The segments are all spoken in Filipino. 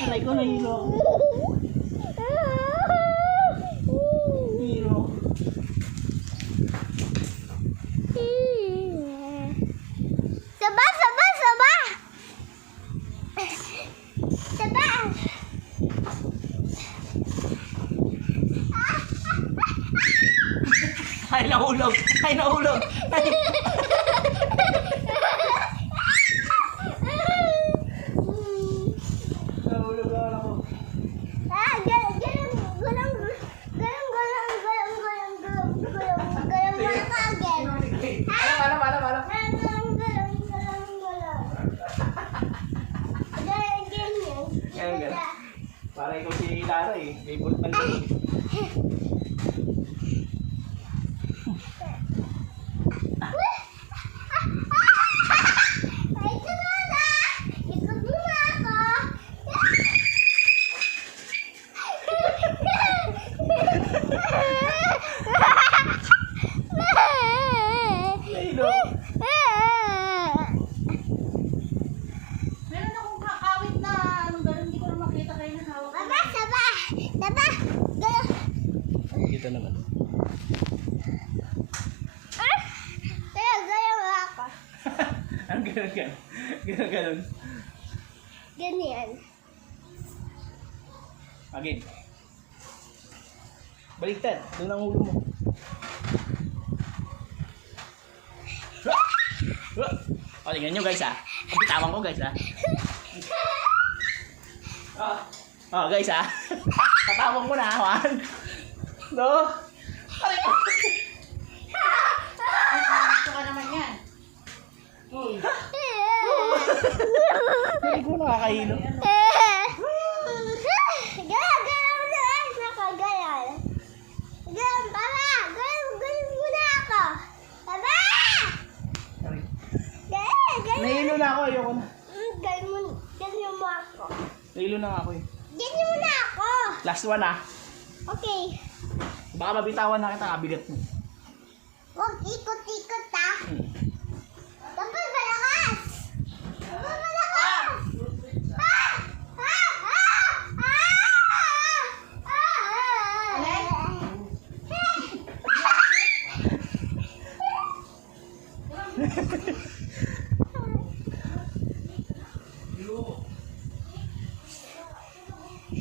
Aray ko, nahilo ako. Hilo. Saba, saba, saba. Saba. Ay, nahulog. Ay, nahulog. Ay. Nahulog lang ako. Ah, galang, galang, galang, galang, galang, galang, galang, galang, galang, galang, mga kagel. Ano? Galang, galang, galang, galang, galang. Galang, ganyan. Galang, galang. Para ikaw si Lara eh. Favorite man ko eh. Ay, ito na! Ikot mo na ako! Nahilo. Meron akong kakawit na anong gano'n, hindi ko na makita kayo na hawak. Saba, saba! Saba! Galang! Dito naman. Galang, galang ako. Ang ganun. Ganun. Ganyan. Again. Baliktad. Doon ang ulo mo. O, tingnan nyo guys ha. Ang bitawan ko guys ha. Oh guys ha. Tatawang ko na. 1, 2. Aray ko. Gusto ka naman yan. Hindi ko nakakahilo. Galang, galang na ako, galang. Galang, baba! Galang, galang muna ako. Baba! Aray. Galang, galang. Nahilo na ako. Ayoko na. Galang mo ako. Nahilo na ako eh. Galang mo na ako. Last one ha. Okay. Baka mabitawan na kita. Kabigat mo. Huwag ikot-ikot ha. Dapat malakas. Dapat malakas. Ah! Ah! Ah! Ah! Ah!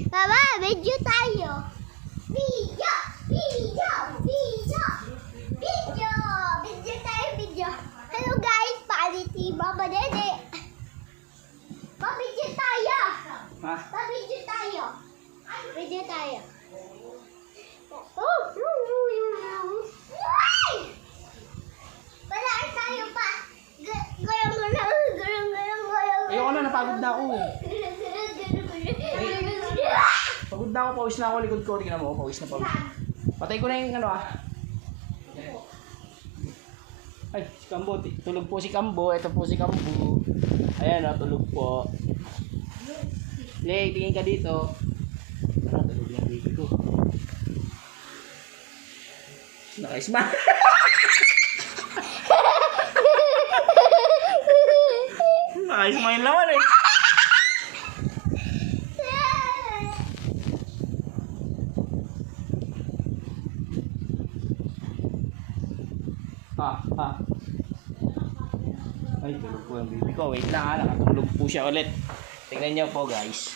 Baba, video tayo. Video! Video! Video! Video! Video tayo, video. Hello guys, palit si Baba Dede. Pa-video tayo. Ha? Pa-video tayo. Video tayo. Ay! Wala tayo pa. Garang, garang, garang, garang, garang. Ayoko na. Napagod na ako. Pagod na ako. Pawis na ako. Likod ko. Tingnan mo. Pawis na pawis. Patay ko na yung ano ah. Ay, si Kambo. Tulog po si Kambo. Ito po si Kambo. Ayan o. Tulog po. Lay, tingin ka dito. Ano, tulog yung baby ko. Naka-smile. Naka-smile naman eh. Ay, tulog po yung baby ko. Wait lang ha. Nakatulog po siya ulit. Tingnan niyo po guys.